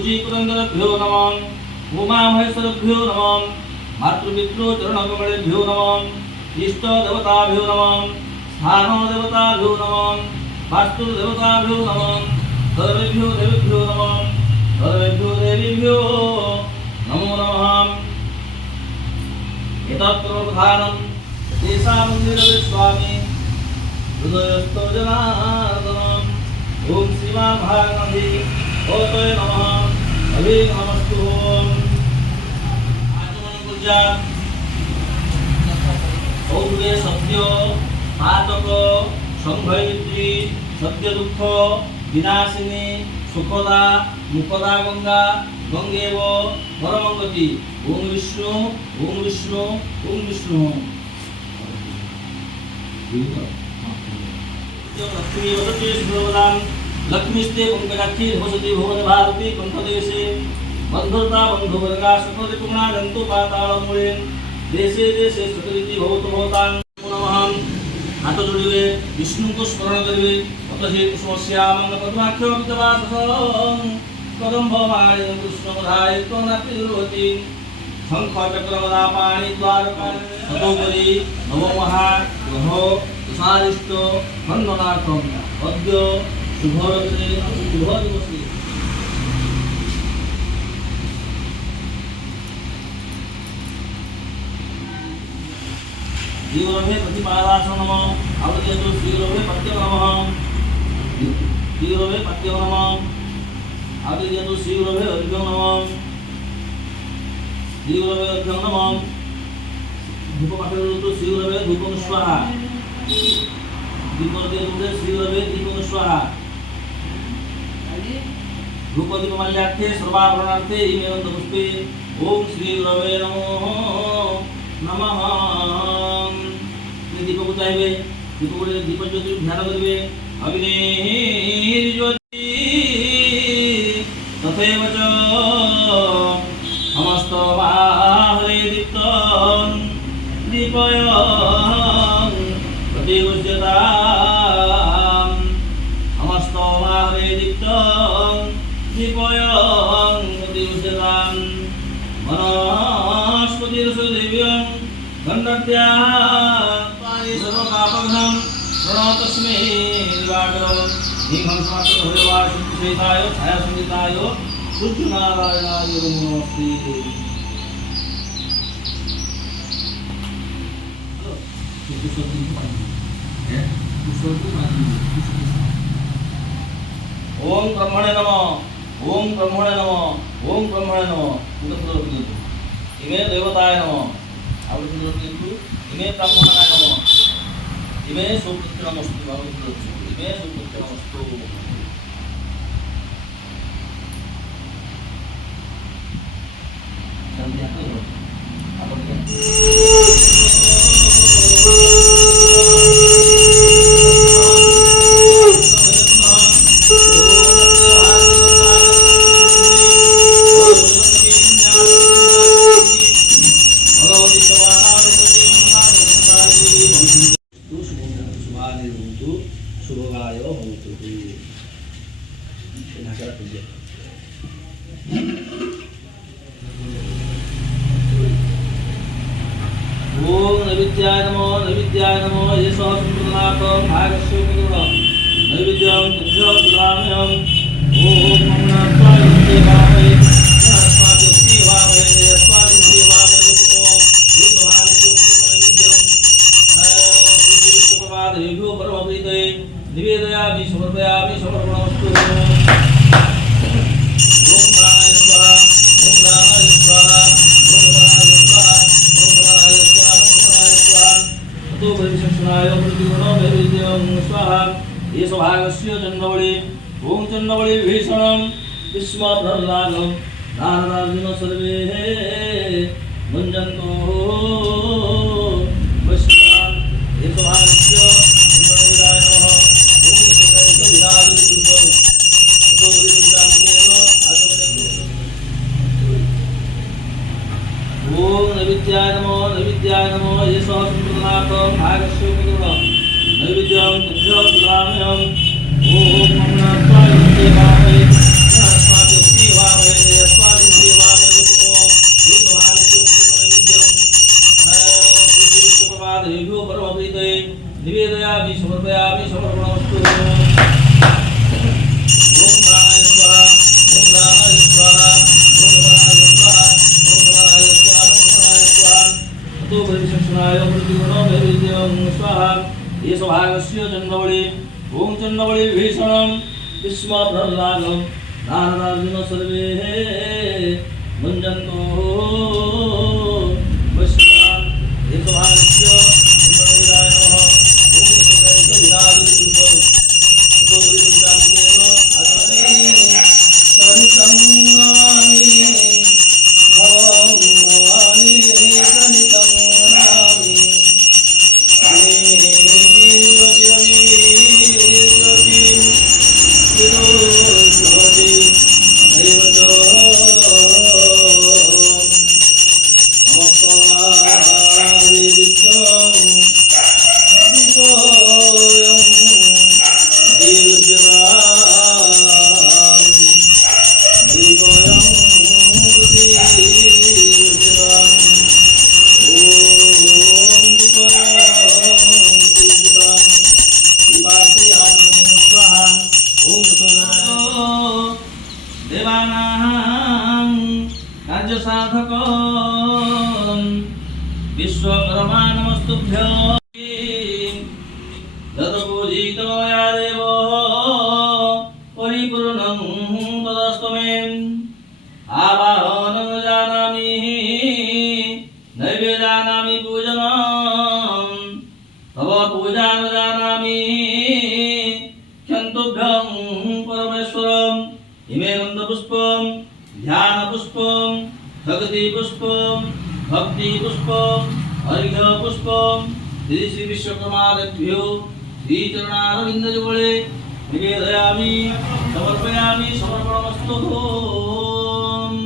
शुचि पुरंदरभ्यो नमः उमा महेश्वरभ्यो नमः मातृपितृ चरणकमलेभ्यो नमः इष्ट देवताभ्यो नमः स्थान देवताभ्यो नमः वास्तु देवताभ्यो नमः सर्वेभ्यो देवेभ्यो नमः सर्वेभ्यो देवीभ्यो नमो नमः एतत् प्रधानं तेषां मन्दिरे स्वामी हृदयस्थो जनार्दनम् ओम श्रीमान महागणपति ओतय नमः अभि नमस्तु ओम आगमन पूजा और्वे सत्य पातक संभयित्री सत्य दुख विनाशिनी सुखदा मुखदा गंगा गंगेव परमगति ओम विष्णु ओम विष्णु ओम विष्णु लक्ष्मी वसति सुभवदां लक्ष्मीस्ते पंकजाक्षी वसति भुवन भारती कंठदेशे बंधुता बंधुवर्गा सुखदे पुण्या जंतु पातालमूले देशे देशे सुखरीति भवतु भवतां नमः हाथ जोड़िए विष्णु को स्मरण करिए अतः कुसुमस्यामं पद्माख्यो वितवासं कदम्बमाणि कृष्णमधाय त्वनातिर्वति शंख चक्र गदा पाणि द्वारका सतोपरि नमो महा ग्रह सारिष्ट वंदनार्थम अद्य शुभरत्रे शुभ दिवसे श्रीगुरवे प्रतिपादासन नमः आवृत्तो श्रीगुरवे पत्यं नमः श्रीगुरवे पत्यं नमः आवृत्तो श्रीगुरवे अर्घ्यं नमः श्रीगुरवे अर्घ्यं नमः धूप पाठयतु श्रीगुरवे धूपं स्वाहा दीपक देवते श्रीगुरवे दीपक स्वाहा धूप दीप मल्यार्थे सर्वाभरणार्थे इमेवंत पुष्पे ओम श्रीगुरवे नमः दीप बुझाइबे दीप गुड़े दीप ज्योति ध्यान करिवे अग्निर्ज्योति तथैव च समस्त बाहरे दीप्तं दीपय प्रतिउज्यतां समस्त बाहरे दीप्तं दीपयं प्रतिउज्यतां वनस्पतिर्देव्यं गन्धर्त्या सर्वपापघ्नं प्रणतस्मै दिवाकरं हिंहं समात्रभैरवाय शुद्धिसेताय छायासंहिताय सूर्यनारायणाय नमोऽस्ते ओम ब्रह्मणे नमः ओम ब्रह्मणे नमः ओम ब्रह्मणे नमः इमे देवताय नमः इमे ब्रह्मणाय नमः इमे सुपुत्रमस्तु इमे सुपुत्रमस्तु ओम नैवेद्याय नमो ये सहस्रनाथं भागस्य मुद्रा नैवेद्यं तुभ्यं ददाम्यहम् ओम नमः देवाय स्वादिष्टि वावे स्वादिष्टि वावे नमो ये भागस्य नैवेद्यं सुचिष्टप्रभादेभ्यो परमप्रीतये निवेदयामि समर्पणमस्तु ओम प्राणाय स्वाहा ओम प्राणाय स्वाहा ओम प्राणाय स्वाहा ओम प्राणाय स्वाहा तो भविष्यनाय प्रतिगुणो नैवेद्यं स्वाहा ये सौभाग्यस्य चन्द्रवळे ओम चन्द्रवळे भीषणं विस्मप्रह्लादं नारदार्जुन सर्वे भुञ्जन्तो वैष्णवान् ये सौभाग्यस्य चन्द्रवळेय नमः ओम चन्द्रवळे विराजतु तो बलिपुञ्जान्तेन आचमनं ओम नैवेद्याय नमो ये सहस्रनाथं भागस्य मुद्रा नैवेद्यं तुभ्यं ददाम्यहम् ओम नमः स्वाहा देवाय स्वादिष्टि वावे हरिशनाय प्रतिगुणो नैवेद्यं स्वाहा एष भागस्य चन्द्रवळे ओम चन्द्रवळे विभीषणं विस्म प्रह्लादं नारदार्जुन सर्वे मुञ्जन्तो वैष्णवान् एष भागस्य चन्द्रवैराय नमः ओम चन्द्रवैराय विराजति ततोपरि पञ्चामृतेन आचमने सहितं नमामि भवानि सहितं नमामि देवानां कार्यसाधकं विश्वकर्मा नमस्तुभ्यं तत्पूजितो या देव परिपूर्णं तदस्तु मे आवाहनं जानामि नैवे जानामि पूजनं तव पूजा न जानामि क्षन्तुभ्यं परमेश्वरम् इमे गन्धपुष्पं ध्यानपुष्पं भक्तिपुष्पं भक्तिपुष्पं अर्घ्यपुष्पं श्री विश्वकर्मादिभ्यो श्रीचरणारविन्दयुगळे निवेदयामि समर्पयामि समर्पणमस्तु ओम